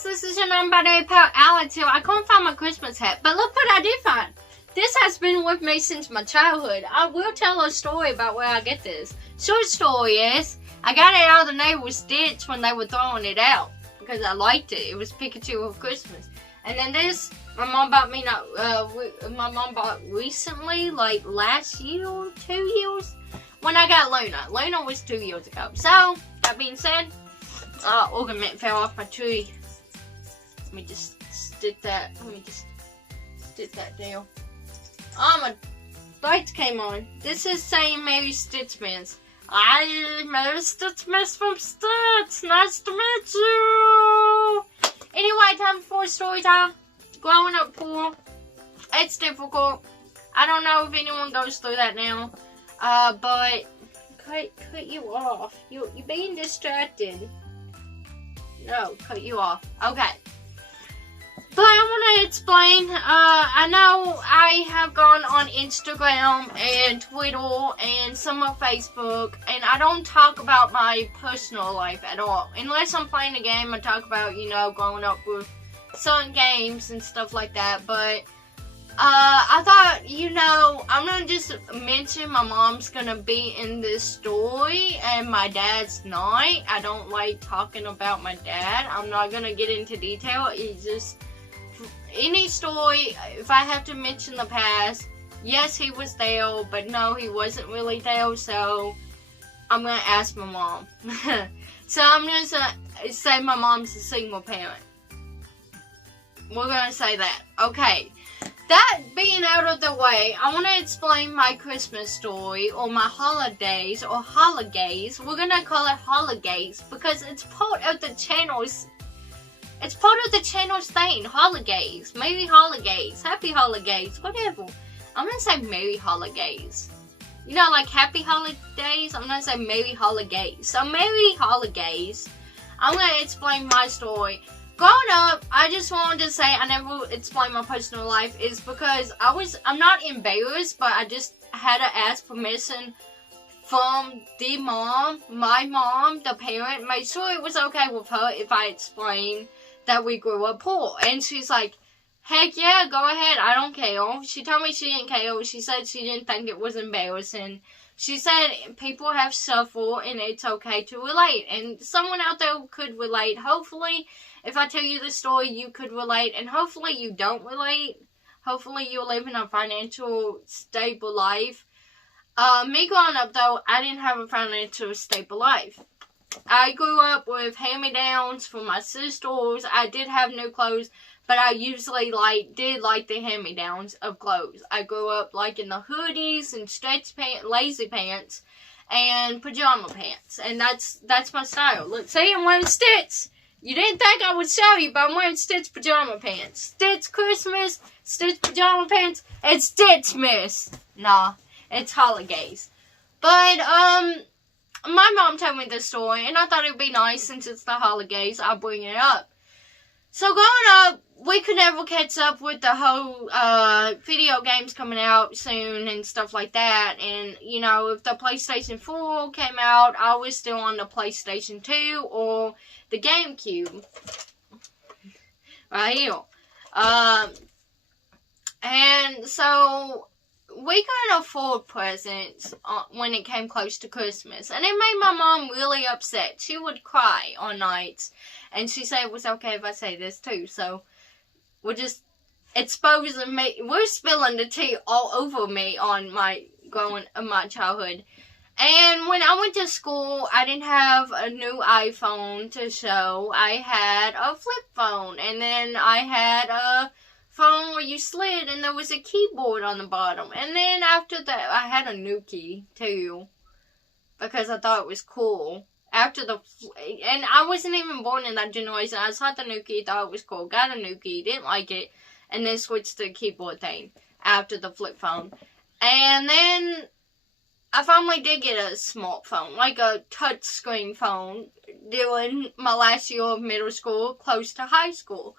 friends, this is your non-binary pal Alex here. I couldn't find my Christmas hat, but look what I did find. This has been with me since my childhood. I will tell a story about where I get this. Short story is, I got it out of the neighbor's ditch when they were throwing it out because I liked it. It was Pikachu of Christmas. And then this, my mom bought recently, like last year or 2 years, when I got Luna. Luna was 2 years ago. So, that being said, ornament fell off my tree. Let me just stick that. Down. Oh, my lights came on. This is saying Merry Stitchmas. Merry Stitchmas from Stitch. Nice to meet you. Anyway, time for story time. Growing up poor. It's difficult. I don't know if anyone goes through that now. But cut you off. You're being distracted. No, cut you off. Okay. But I want to explain. I know I have gone on Instagram and Twitter and some of Facebook, and I don't talk about my personal life at all. Unless I'm playing a game, I talk about, growing up with certain games and stuff like that. But I thought, I'm going to just mention my mom's going to be in this story and my dad's not. I don't like talking about my dad. I'm not going to get into detail. It's just, any story, if I have to mention the past, yes, he was there, but no, he wasn't really there, so I'm going to ask my mom. So I'm going to say my mom's a single parent. We're going to say that. Okay. That being out of the way, I want to explain my Christmas story, or my holidays, or Holigays. We're going to call it Holigays, because it's part of the channel's thing. Holigays. Merry Holigays. Happy Holidays. Whatever. I'm going to say Merry Holidays. Like Happy Holidays? I'm going to say Merry Holidays. So, Merry Holidays. I'm going to explain my story. Growing up, I just wanted to say I never explained my personal life is because I'm not embarrassed, but I just had to ask permission from my mom, the parent, made sure it was okay with her if I explained that we grew up poor. And she's like, heck yeah, go ahead, I don't care. She told me she didn't care. She said she didn't think it was embarrassing. She said people have suffered and it's okay to relate. And someone out there could relate. Hopefully, if I tell you the story, you could relate. And hopefully you don't relate. Hopefully you're living a financial stable life. Me growing up though, I didn't have a financial stable life. I grew up with hand-me-downs from my sisters. I did have new clothes, but I usually did like the hand-me-downs of clothes. I grew up in the hoodies and stretch pants, lazy pants, and pajama pants. And that's my style. Look, see, I'm wearing Stitch. You didn't think I would show you, but I'm wearing Stitch pajama pants. Stitch Christmas, Stitch pajama pants, it's Stitchmas. Nah, it's Holidays. But, my mom told me this story, and I thought it would be nice since it's the Holidays. I'll bring it up. So growing up, we could never catch up with the whole video games coming out soon and stuff like that. And, if the PlayStation 4 came out, I was still on the PlayStation 2 or the GameCube. Right here. And so we couldn't afford presents when it came close to Christmas. And it made my mom really upset. She would cry on nights. And she said it was okay if I say this too. So we're just exposing me. We're spilling the tea all over me on my childhood. And when I went to school, I didn't have a new iPhone to show. I had a flip phone. And then I had a phone where you slid and there was a keyboard on the bottom. And then after that, I had a Nuki too, because I thought it was cool. And I wasn't even born in that generation. I saw the Nuki, thought it was cool, got a Nuki, didn't like it, and then switched to the keyboard thing after the flip phone. And then I finally did get a smartphone, like a touch screen phone, during my last year of middle school, close to high school.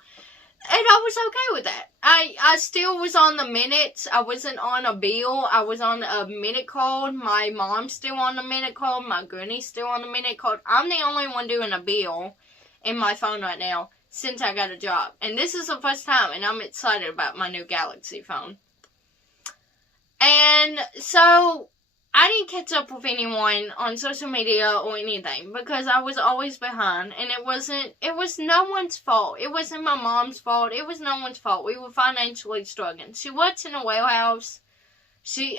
And I was okay with that. I still was on the minutes. I wasn't on a bill. I was on a minute card. My mom's still on the minute card. My granny's still on the minute card. I'm the only one doing a bill in my phone right now. since I got a job. And this is the first time, and I'm excited about my new Galaxy phone. And so, I didn't catch up with anyone on social media or anything because I was always behind, and it was no one's fault. It wasn't my mom's fault. It was no one's fault. We were financially struggling. She works in a warehouse.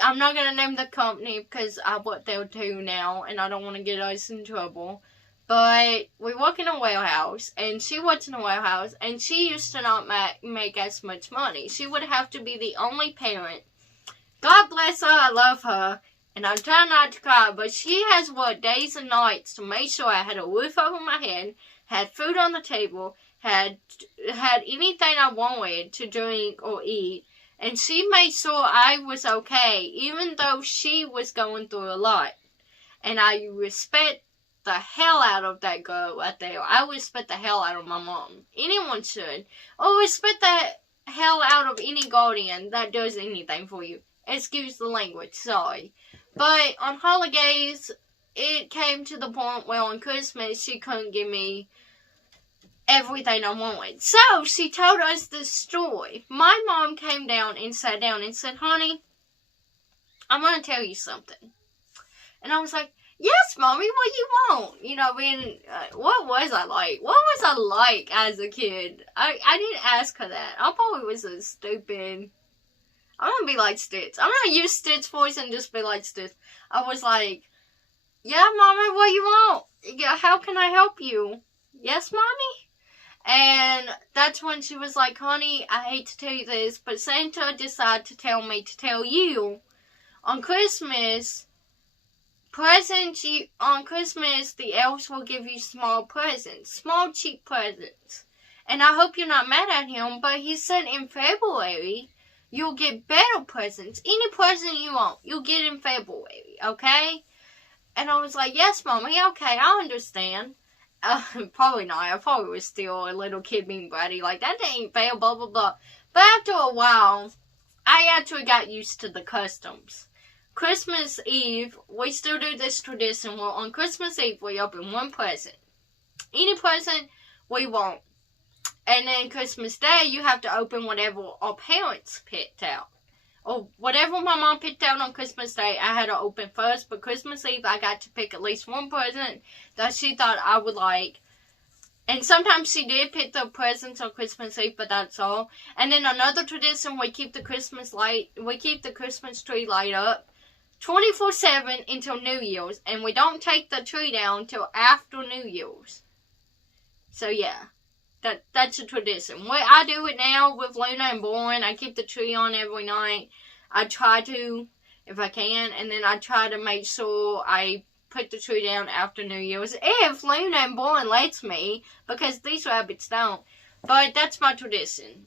I'm not going to name the company because I work there too now, and I don't want to get us in trouble. But we work in a warehouse, and she works in a warehouse, and she used to not make as much money. She would have to be the only parent. God bless her, I love her, and I'm trying not to cry, but she has worked days and nights to make sure I had a roof over my head, had food on the table, had anything I wanted to drink or eat, and she made sure I was okay, even though she was going through a lot. And I respect the hell out of that girl right there. I respect the hell out of my mom. Anyone should. Or respect the hell out of any guardian that does anything for you. Excuse the language, sorry. But on Holigays, it came to the point where on Christmas, she couldn't give me everything I wanted. So, she told us this story. My mom came down and sat down and said, honey, I'm going to tell you something. And I was like, yes, Mommy, what you want? You know, what was I like? What was I like as a kid? I didn't ask her that. I probably was a stupid... I'm going to be like Stitch. I'm going to use Stitch's voice and just be like Stitch. I was like, yeah, Mommy, what you want? Yeah, how can I help you? Yes, Mommy? And that's when she was like, honey, I hate to tell you this, but Santa decided to tell me to tell you on Christmas, the elves will give you small presents, small cheap presents. And I hope you're not mad at him, but he said in February, you'll get better presents. Any present you want, you'll get in February, okay? And I was like, yes, Mommy, okay, I understand. Probably not. I probably was still a little kid being bratty, like, that ain't fair, blah, blah, blah. But after a while, I actually got used to the customs. Christmas Eve, we still do this tradition where on Christmas Eve, we open one present. Any present we want. And then Christmas Day, you have to open whatever our parents picked out. Or whatever my mom picked out on Christmas Day, I had to open first. But Christmas Eve, I got to pick at least one present that she thought I would like. And sometimes she did pick the presents on Christmas Eve, but that's all. And then another tradition, we keep the Christmas tree light up 24/7 until New Year's. And we don't take the tree down till after New Year's. So yeah. That's a tradition. I do it now with Luna and Born. I keep the tree on every night. I try to, if I can, and then I try to make sure I put the tree down after New Year's. If Luna and Born lets me, because these rabbits don't. But that's my tradition.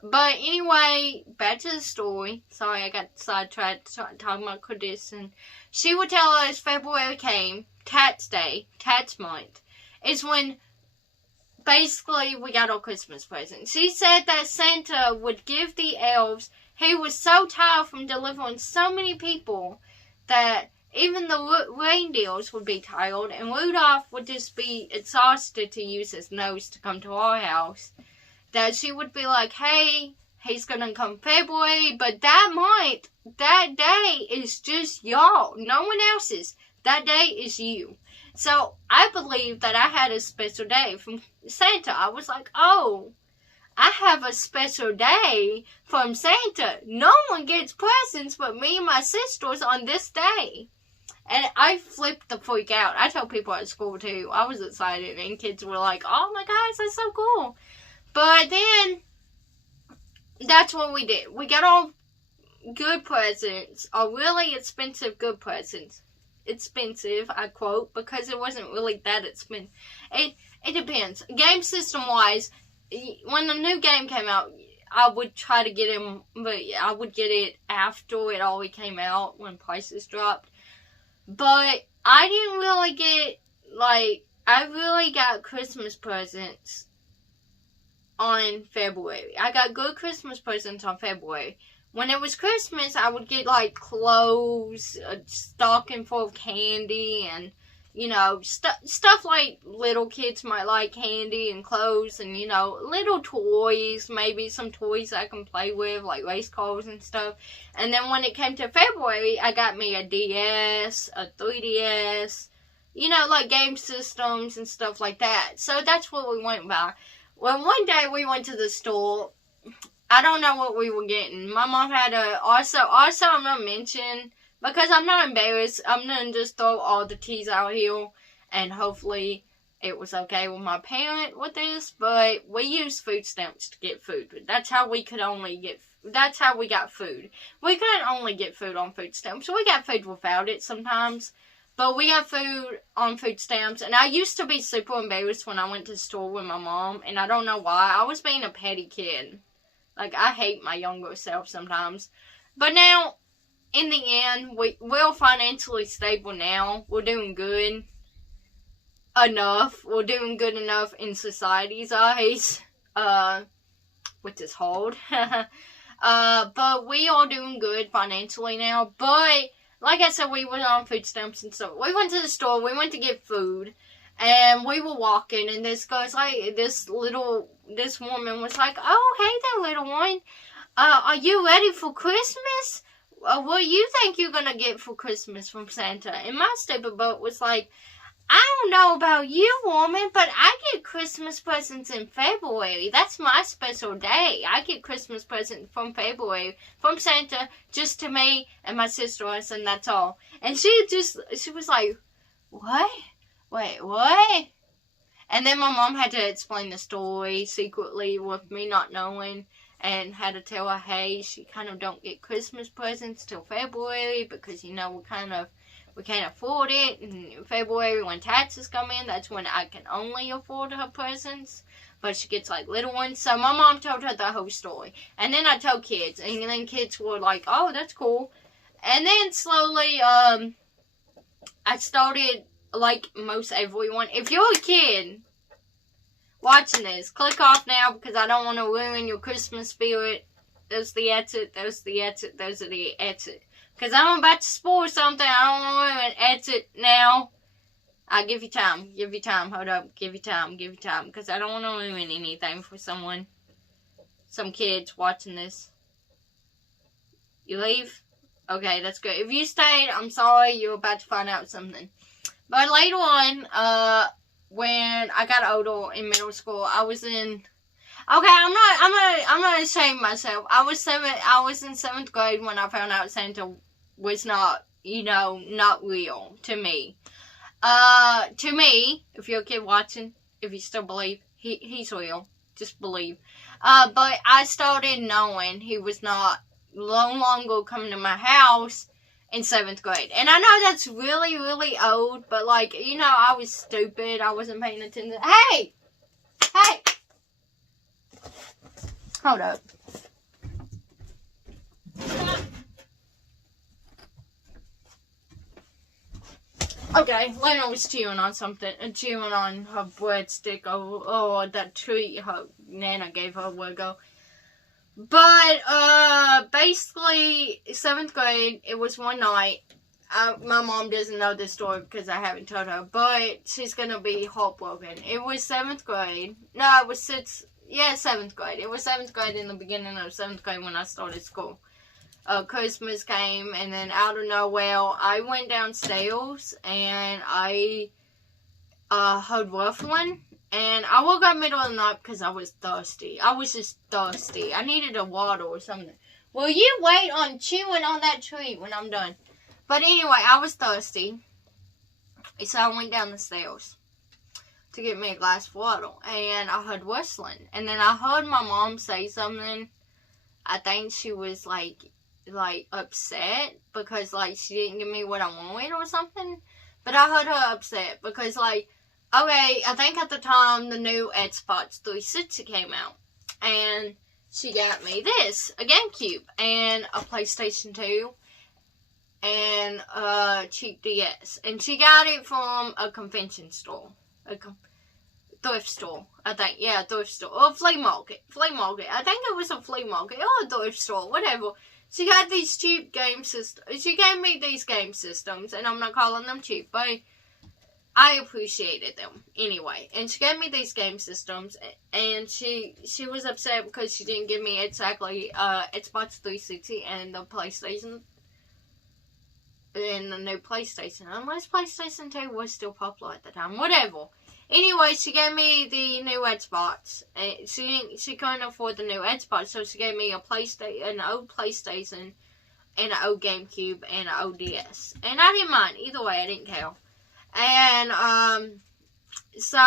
But anyway, back to the story. Sorry, I got sidetracked talking about tradition. She would tell us February came, Tats Day, Tats Month, is when basically we got our Christmas presents. She said that Santa would give the elves, he was so tired from delivering so many people that even the reindeers would be tired, and Rudolph would just be exhausted to use his nose to come to our house. That she would be like, hey, he's gonna come February, but that month, that day is just y'all, no one else's. That day is you. So, I believe that I had a special day from Santa. I was like, oh, I have a special day from Santa. No one gets presents but me and my sisters on this day. And I flipped the freak out. I tell people at school too. I was excited and kids were like, oh my gosh, that's so cool. But then, that's what we did. We got all good presents, all really expensive good presents. Expensive, I quote, because it wasn't really that expensive. It depends. Game system wise, when the new game came out, I would try to get him, but I would get it after it already came out when prices dropped. But I didn't really get, I really got Christmas presents on February. I got good Christmas presents on February. When it was Christmas, I would get, clothes, a stocking full of candy, and, you know, stuff like little kids might like, candy and clothes and, you know, little toys, maybe some toys I can play with, like race cars and stuff. And then when it came to February, I got me a DS, a 3DS, you know, like game systems and stuff like that. So that's what we went by. Well, one day we went to the store. I don't know what we were getting. My mom had also I'm going to mention, because I'm not embarrassed, I'm going to just throw all the teas out here, and hopefully it was okay with my parent with this, but we used food stamps to get food. That's how we got food. We couldn't only get food on food stamps. We got food without it sometimes, but we got food on food stamps, and I used to be super embarrassed when I went to the store with my mom, and I don't know why. I was being a petty kid. Like, I hate my younger self sometimes. But now, in the end, we're financially stable now. We're doing good enough. We're doing good enough in society's eyes, which is hard. But we are doing good financially now. But, like I said, we were on food stamps and stuff. We went to the store. We went to get food. And we were walking, and this woman was like, "Oh, hey there, little one. Are you ready for Christmas? What do you think you're gonna get for Christmas from Santa?" And my stupid butt was like, "I don't know about you, woman, but I get Christmas presents in February. That's my special day. I get Christmas presents from February, from Santa, just to me and my sister, and that's all." And she was like, "What? Wait, what?" And then my mom had to explain the story secretly with me not knowing, and had to tell her, hey, she kind of don't get Christmas presents till February because, you know, we can't afford it. And in February, when taxes come in, that's when I can only afford her presents. But she gets, like, little ones. So my mom told her the whole story. And then I told kids. And then kids were like, oh, that's cool. And then slowly, I started, like most everyone, if you're a kid watching this, click off now because I don't want to ruin your Christmas spirit. There's the exit, there's the exit, there's the exit. Because I'm about to spoil something, I don't want to ruin exit now. I'll give you time, hold up, give you time, because I don't want to ruin anything for some kids watching this. You leave? Okay, that's good. If you stayed, I'm sorry, you're about to find out something. But later on, when I got older in middle school, I was in. Okay, I'm not ashamed myself. I was in 7th grade when I found out Santa was not real to me. To me, if you're a kid watching, if you still believe, he's real. Just believe. But I started knowing he was no longer coming to my house in 7th grade. And I know that's really, really old, but, like, you know, I was stupid. I wasn't paying attention. Hey! Hold up. Okay, Lena was chewing on something, chewing on her breadstick or that treat her Nana gave her a while ago. But, basically, 7th grade, it was one night. My mom doesn't know this story because I haven't told her, but she's gonna be heartbroken. It was 7th grade. No, it was 7th grade. It was 7th grade in the beginning of 7th grade when I started school. Christmas came, and then out of nowhere, I went downstairs, and I, heard ruffling. And I woke up middle of the night because I was thirsty. I was just thirsty. I needed a water or something. Will you wait on chewing on that treat when I'm done? But anyway, I was thirsty. So I went down the stairs to get me a glass of water. And I heard whistling. And then I heard my mom say something. I think she was like upset because, like, she didn't give me what I wanted or something. But I heard her upset because, like, okay, I think at the time the new Xbox 360 came out. And she got me this, a GameCube, and a PlayStation 2, and a cheap DS. And she got it from a convention store. A thrift store, I think. Yeah, thrift store. Or flea market. I think it was a flea market or a thrift store, whatever. She got these cheap game systems. She gave me these game systems, and I'm not calling them cheap, but I appreciated them anyway. And she gave me these game systems, and she was upset because she didn't give me exactly Xbox 360 and the PlayStation, and the new PlayStation. Unless PlayStation 2 was still popular at the time. Whatever. Anyway, she gave me the new Xbox. She couldn't afford the new Xbox, so she gave me an old PlayStation, and an old GameCube, and an old DS. And I didn't mind. Either way, I didn't care. And, so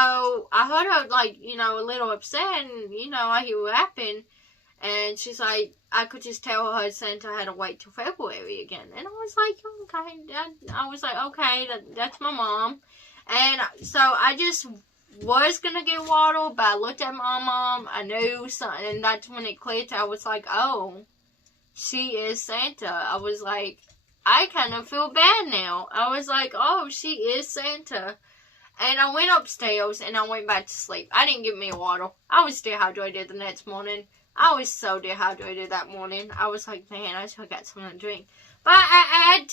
I heard her, like, a little upset, and, I hear what happened. And she's like, I could just tell her Santa had to wait till February again. And I was like, okay, that's my mom. And so I just was going to get water, but I looked at my mom, I knew something, and that's when it clicked. I was like, oh, she is Santa. I was like, I kind of feel bad now. I was like, oh, she is Santa. And I went upstairs, and I went back to sleep. I didn't get me water. I was dehydrated the next morning. I was so dehydrated that morning. I was like, man, I should have got something to drink. But I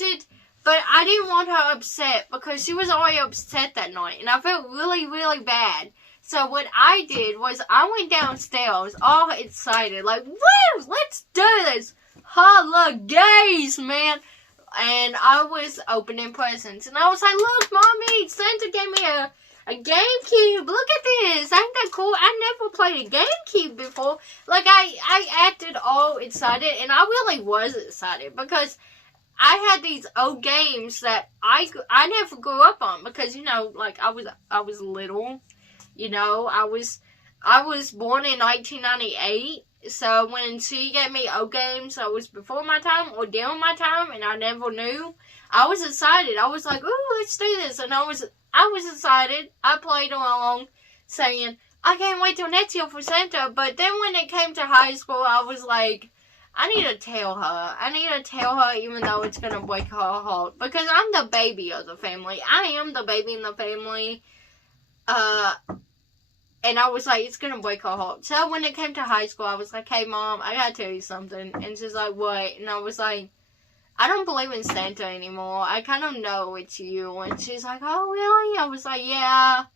didn't want her upset, because she was already upset that night. And I felt really, really bad. So what I did was I went downstairs all excited. Like, woo, let's do this. Holigays, man. And I was opening presents. And I was like, look, Mommy, Santa gave me a GameCube. Look at this. Ain't that cool? I never played a GameCube before. Like, I acted all excited. And I really was excited. Because I had these old games that I never grew up on. Because, like, I was little. I was born in 1998. So when she gave me old games that was before my time or during my time, and I never knew, I was excited. I was like, ooh, let's do this. And I was excited. I played along saying, I can't wait till next year for Santa. But then when it came to high school, I was like, I need to tell her. Even though it's going to break her heart. Because I'm the baby of the family. I am the baby in the family. And I was like, it's going to break her heart. So when it came to high school, I was like, hey, Mom, I got to tell you something. And she's like, what? And I was like, I don't believe in Santa anymore. I kind of know it's you. And she's like, oh, really? I was like, yeah.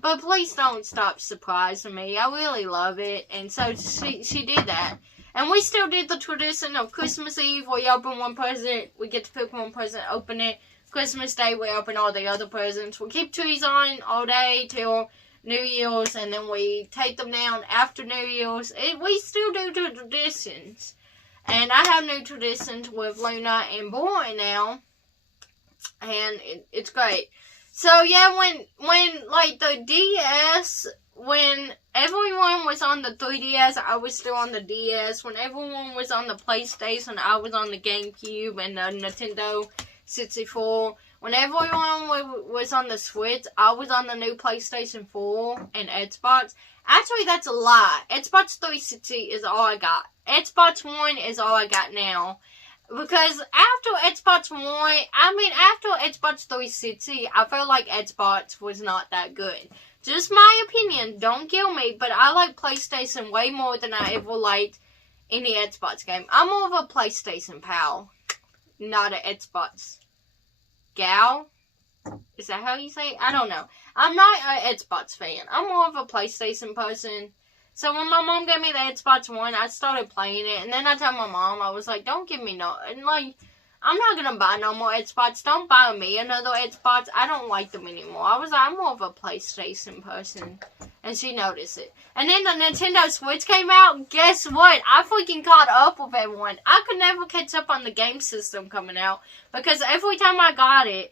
But please don't stop surprising me. I really love it. And so she did that. And we still did the tradition of Christmas Eve. We open one present. We get to pick one present, open it. Christmas Day, we open all the other presents. We keep trees on all day till New Year's, and then we take them down after New Year's. We still do the traditions. And I have new traditions with Luna and Boy now. And it's great. So, yeah, when like, the DS, when everyone was on the 3DS, I was still on the DS. When everyone was on the PlayStation, I was on the GameCube and the Nintendo 64. When everyone was on the Switch, I was on the new PlayStation 4 and Xbox. Actually, that's a lie. Xbox 360 is all I got. Xbox One is all I got now. Because after Xbox after Xbox 360, I felt like Xbox was not that good. Just my opinion, don't kill me, but I like PlayStation way more than I ever liked any Xbox game. I'm more of a PlayStation pal, not an Xbox gal. Is that how you say it? I don't know. I'm not an Xbox fan. I'm more of a PlayStation person. So when my mom gave me the Xbox One, I started playing it. And then I told my mom, I was like, don't give me no... And like, I'm not going to buy no more Xbox. Don't buy me another Xbox. I don't like them anymore. I was like, I'm more of a PlayStation person. And she noticed it. And then the Nintendo Switch came out. Guess what? I freaking caught up with everyone. I could never catch up on the game system coming out. Because every time I got it,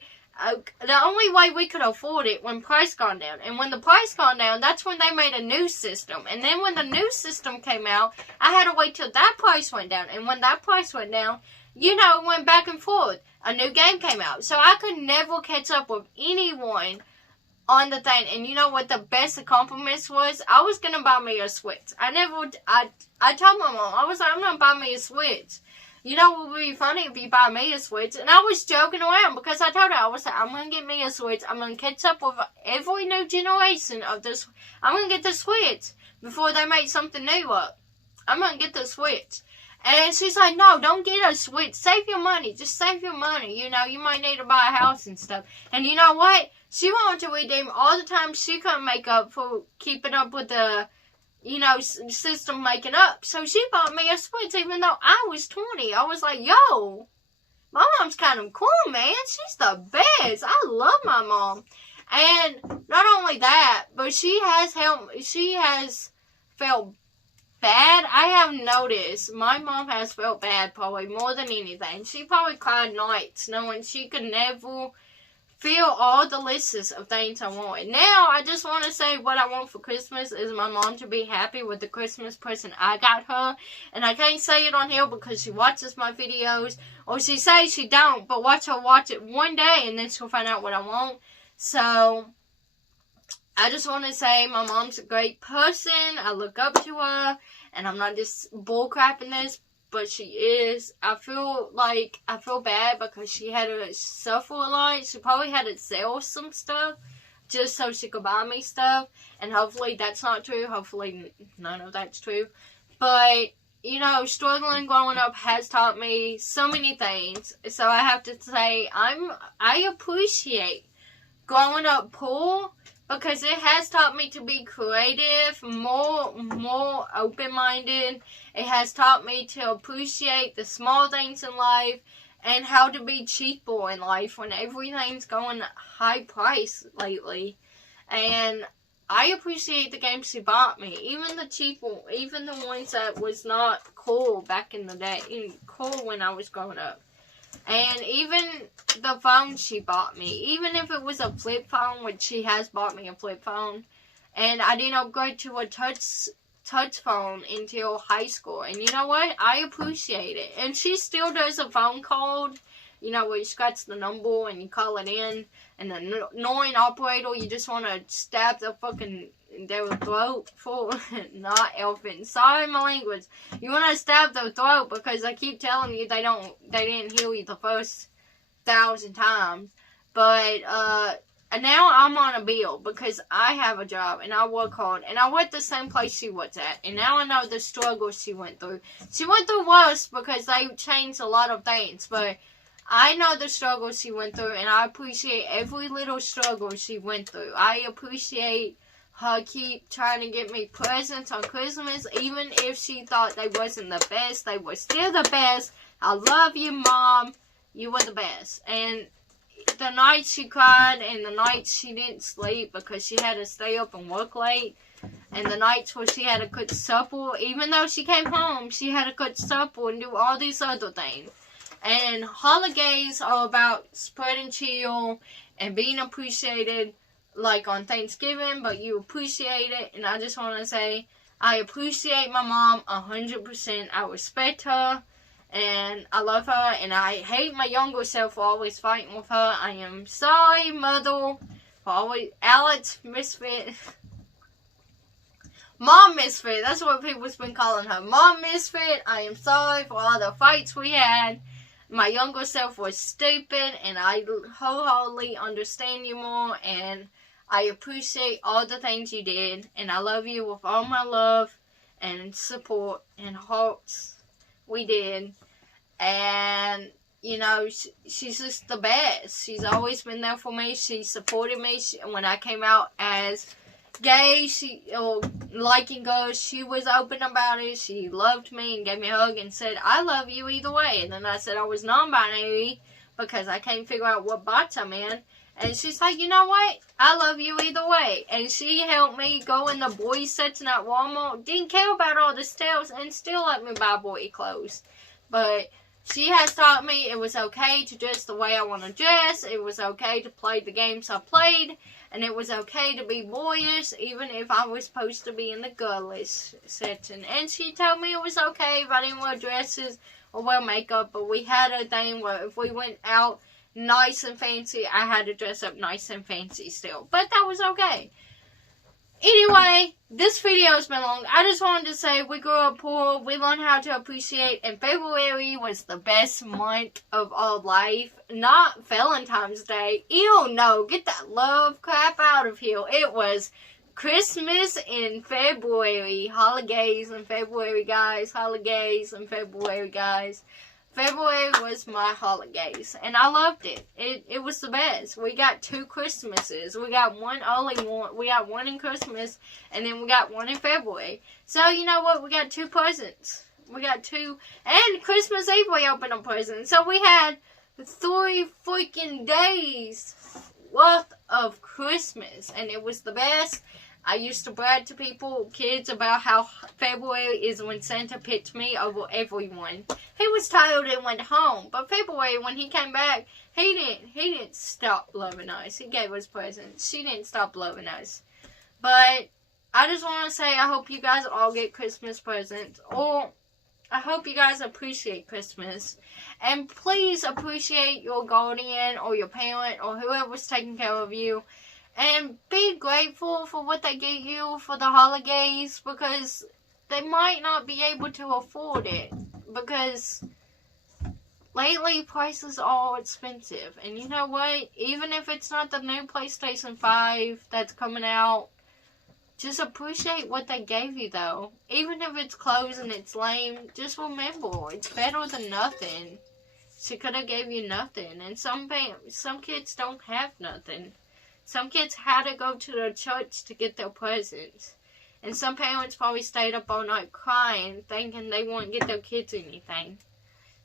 the only way we could afford it when price gone down. And when the price gone down, that's when they made a new system. And then when the new system came out, I had to wait till that price went down. And when that price went down, it went back and forth. A new game came out. So I could never catch up with anyone on the thing. And you know what the best compliment was? I was going to buy me a Switch. I told my mom, I was like, I'm going to buy me a Switch. You know what would be funny if you buy me a Switch? And I was joking around because I told her, I was like, I'm going to get me a Switch. I'm going to catch up with every new generation of this. I'm going to get the Switch before they make something new up. I'm going to get the Switch. And she's like, no, don't get a Switch. Save your money. Just save your money. You might need to buy a house and stuff. And you know what? She wanted to redeem all the time she couldn't make up for keeping up with the, system making up. So she bought me a Switch even though I was 20. I was like, yo, my mom's kind of cool, man. She's the best. I love my mom. And not only that, but she has felt bad. I have noticed my mom has felt bad probably more than anything. She probably cried nights knowing she could never feel all the lists of things I wanted. Now, I just want to say what I want for Christmas is my mom to be happy with the Christmas present I got her. And I can't say it on here because she watches my videos. Or she says she don't, but watch it one day and then she'll find out what I want. So, I just want to say my mom's a great person. I look up to her. And I'm not just bullcrapping this, but she is. I feel bad because she had to suffer a lot. She probably had to sell some stuff just so she could buy me stuff. And hopefully that's not true. Hopefully none of that's true. But, struggling growing up has taught me so many things. So I have to say I appreciate growing up poor. Because it has taught me to be creative, more open-minded. It has taught me to appreciate the small things in life and how to be cheaper in life when everything's going high price lately. And I appreciate the games she bought me, even the ones that was not cool back in the day, cool when I was growing up. And even the phone she bought me, even if it was a flip phone, which she has bought me a flip phone, and I didn't upgrade to a touch phone until high school. And you know what? I appreciate it. And she still does a phone call, where you scratch the number and you call it in, and the annoying operator, you just want to stab their throat for not elfin. Sorry my language. You want to stab their throat because I keep telling you they didn't heal you the first 1,000 times. But now I'm on a bill because I have a job and I work hard and I work the same place she works at. And now I know the struggles she went through. She went through worse because they changed a lot of things, but I know the struggles she went through and I appreciate every little struggle she went through. I appreciate her keep trying to get me presents on Christmas, even if she thought they wasn't the best. They were still the best. I love you, Mom. You were the best. And the nights she cried and the nights she didn't sleep because she had to stay up and work late, and the nights where she had to cook supper, even though she came home, she had to cook supper and do all these other things. And holidays are about spreading cheer and being appreciated, like on Thanksgiving, but you appreciate it. And I just want to say I appreciate my mom 100%. I respect her and I love her, and I hate my younger self for always fighting with her. I am sorry, Mother, for always Alexmistfit. Mom Misfit, that's what people's been calling her. Mom Misfit, I am sorry for all the fights we had. My younger self was stupid, and I wholeheartedly understand you more, and I appreciate all the things you did, and I love you with all my love and support and hearts. We did. And, she's just the best. She's always been there for me. She supported me when I came out as gay, liking girls. She was open about it. She loved me and gave me a hug and said, I love you either way. And then I said I was non-binary because I can't figure out what box I'm in. And she's like, you know what? I love you either way. And she helped me go in the boys section at Walmart. Didn't care about all the sales and still let me buy boy clothes. But she has taught me it was okay to dress the way I want to dress. It was okay to play the games I played. And it was okay to be boyish, even if I was supposed to be in the girlish section. And she told me it was okay if I didn't wear dresses or wear makeup. But we had a thing where if we went out nice and fancy, I had to dress up nice and fancy still. But that was okay. Anyway, this video has been long. I just wanted to say we grew up poor. We learned how to appreciate. And February was the best month of our life. Not Valentine's Day. Ew, no. Get that love crap out of here. It was Christmas in February. Holidays in February, guys. Holidays in February, guys. February was my holidays, and I loved it. It was the best. We got 2 Christmases. We got one in Christmas, and then we got one in February. So, you know what? We got 2 presents. We got 2, and Christmas Eve we opened a present. So we had 3 freaking days worth of Christmas, and it was the best. I used to brag to kids, about how February is when Santa picked me over everyone. He was tired and went home, but February, when he came back, he didn't stop loving us. He gave us presents. She didn't stop loving us. But I just want to say, I hope you guys all get Christmas presents, or I hope you guys appreciate Christmas. And please appreciate your guardian or your parent or whoever's taking care of you. And be grateful for what they gave you for the holidays, because they might not be able to afford it. Because lately prices are expensive. And you know what? Even if it's not the new PlayStation 5 that's coming out, just appreciate what they gave you, though. Even if it's clothes and it's lame, just remember, it's better than nothing. She could have gave you nothing. And some kids don't have nothing. Some kids had to go to the church to get their presents. And some parents probably stayed up all night crying, thinking they won't get their kids anything.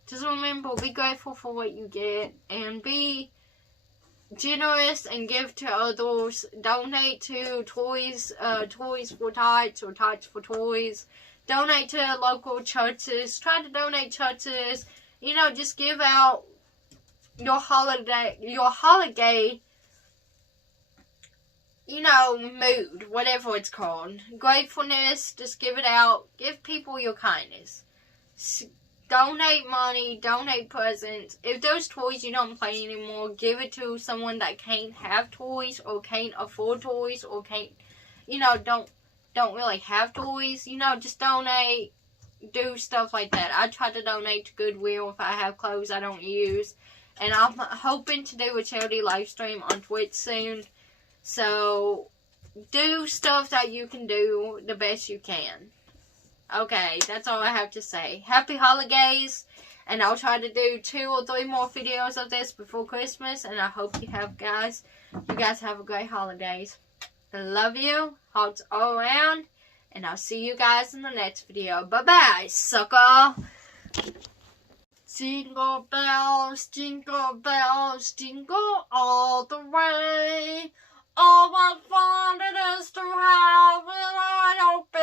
Just remember, be grateful for what you get. And be generous and give to others. Donate to Toys for Tots or Tots for Toys. Donate to local churches. Try to donate churches. You know, just give out your holiday, you know, mood, whatever it's called. Gratefulness, just give it out. Give people your kindness. Donate money, donate presents. If those toys you don't play anymore, give it to someone that can't have toys or can't afford toys or can't, you know, don't really have toys. You know, just donate. Do stuff like that. I try to donate to Goodwill if I have clothes I don't use. And I'm hoping to do a charity live stream on Twitch soon. So, do stuff that you can do the best you can. Okay, that's all I have to say. Happy holidays, and I'll try to do 2 or 3 more videos of this before Christmas, and I hope you guys have a great holidays. I love you, hearts all around, and I'll see you guys in the next video. Bye-bye, sucker! Jingle bells, jingle all the way. Oh, what fun it is to have when I hope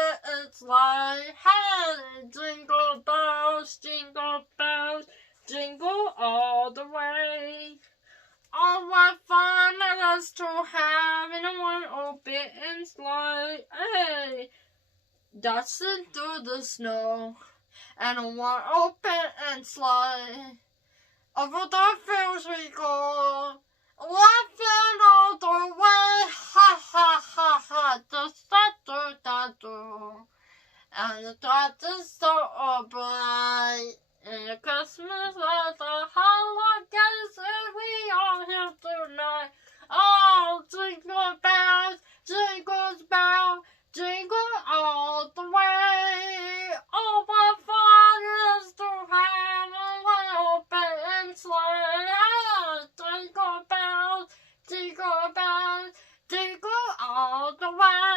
it's like, hey, jingle bells, jingle all the way. Oh, what fun it is to have in a one open sleigh, hey, dashing through the snow, and a one open sleigh. Over the fields we go, laughing all the way, ha ha ha ha, and the thought is so bright, and the Christmas weather, holidays, and we are here tonight. Oh, jingle bells, jingle all the way. Oh, what fun it is to have a little open sleigh. Jingle bells, jingle all the way.